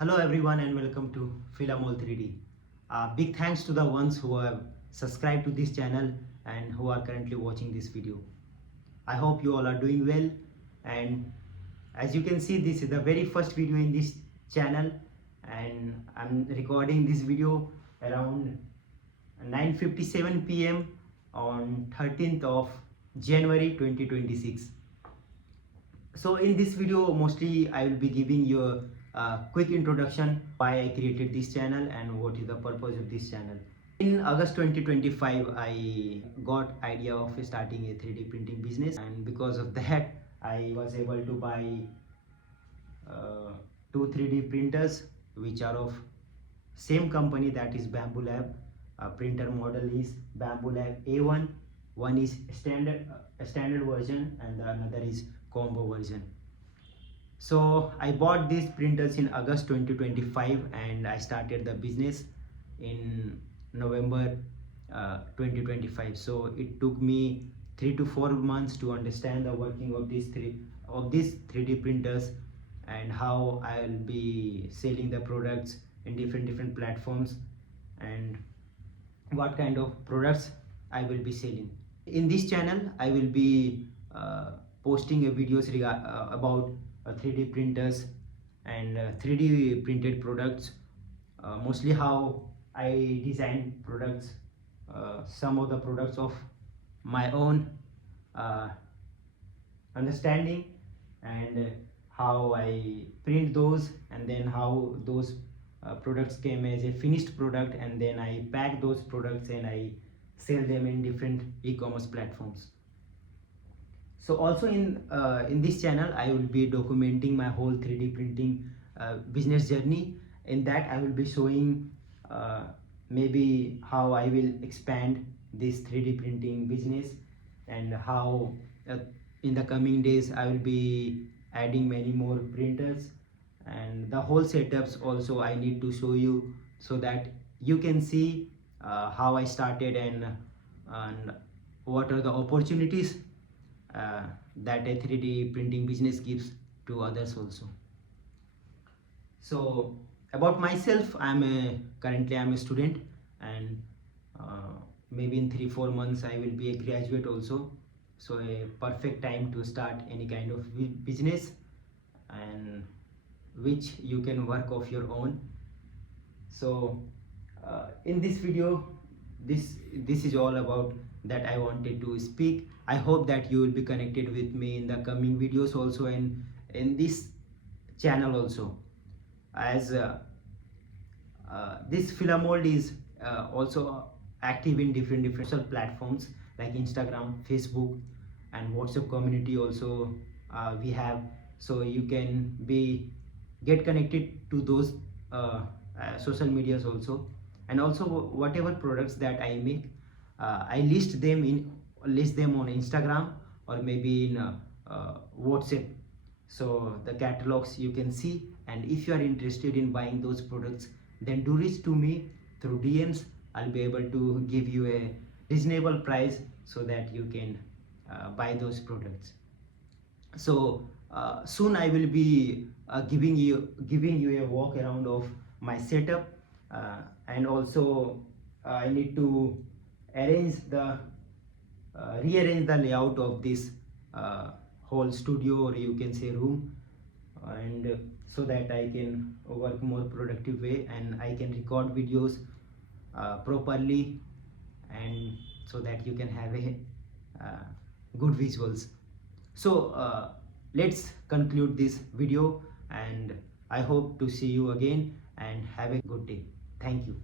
Hello everyone and welcome to Philamol 3D. Big thanks to the ones who have subscribed to this channel and who are currently watching this video. I hope you all are doing well, and as you can see, this is the very first video in this channel, and I'm recording this video around 9:57 p.m. on 13th of January 2026. So in this video mostly I will be giving you a quick introduction why I created this channel and what is the purpose of this channel. In August 2025 I got idea of starting a 3D printing business, and because of that I was able to buy two 3D printers which are of same company, that is Bambu Lab. Printer model is Bambu Lab A1. One is standard version and the another is combo version. So I bought these printers in August 2025 and I started the business in November 2025. So it took me 3 to 4 months to understand the working of these 3D printers and how I'll be selling the products in different platforms and what kind of products I will be selling. In this channel I will be posting videos about 3D printers and 3D printed products, mostly how I design products, some of the products of my own understanding, and how I print those, and then how those products came as a finished product, and then I pack those products and I sell them in different e-commerce platforms. So also in this channel I will be documenting my whole 3D printing business journey. In that I will be showing maybe how I will expand this 3D printing business, and how in the coming days I will be adding many more printers, and the whole setups also I need to show you so that you can see how I started and what are the opportunities that a 3D printing business gives to others also. So about myself, currently I'm a student, and maybe in 3-4 months I will be a graduate also. So a perfect time to start any kind of business, and which you can work of your own. So in this video, this is all about that I wanted to speak. I hope that you will be connected with me in the coming videos also, and in this channel also, as this Philamold is also active in different social platforms like Instagram, Facebook, and WhatsApp community also we have. So you can get connected to those social medias also, and also whatever products that I make, I list them on Instagram or maybe in WhatsApp. So the catalogs you can see, and if you are interested in buying those products, then do reach to me through DMs. I'll be able to give you a reasonable price so that you can buy those products. So soon I will be giving you a walk around of my setup, and also I need to rearrange the layout of this whole studio, or you can say room, and so that I can work more productive way and I can record videos properly, and so that you can have a good visuals. So let's conclude this video, and I hope to see you again and have a good day. Thank you.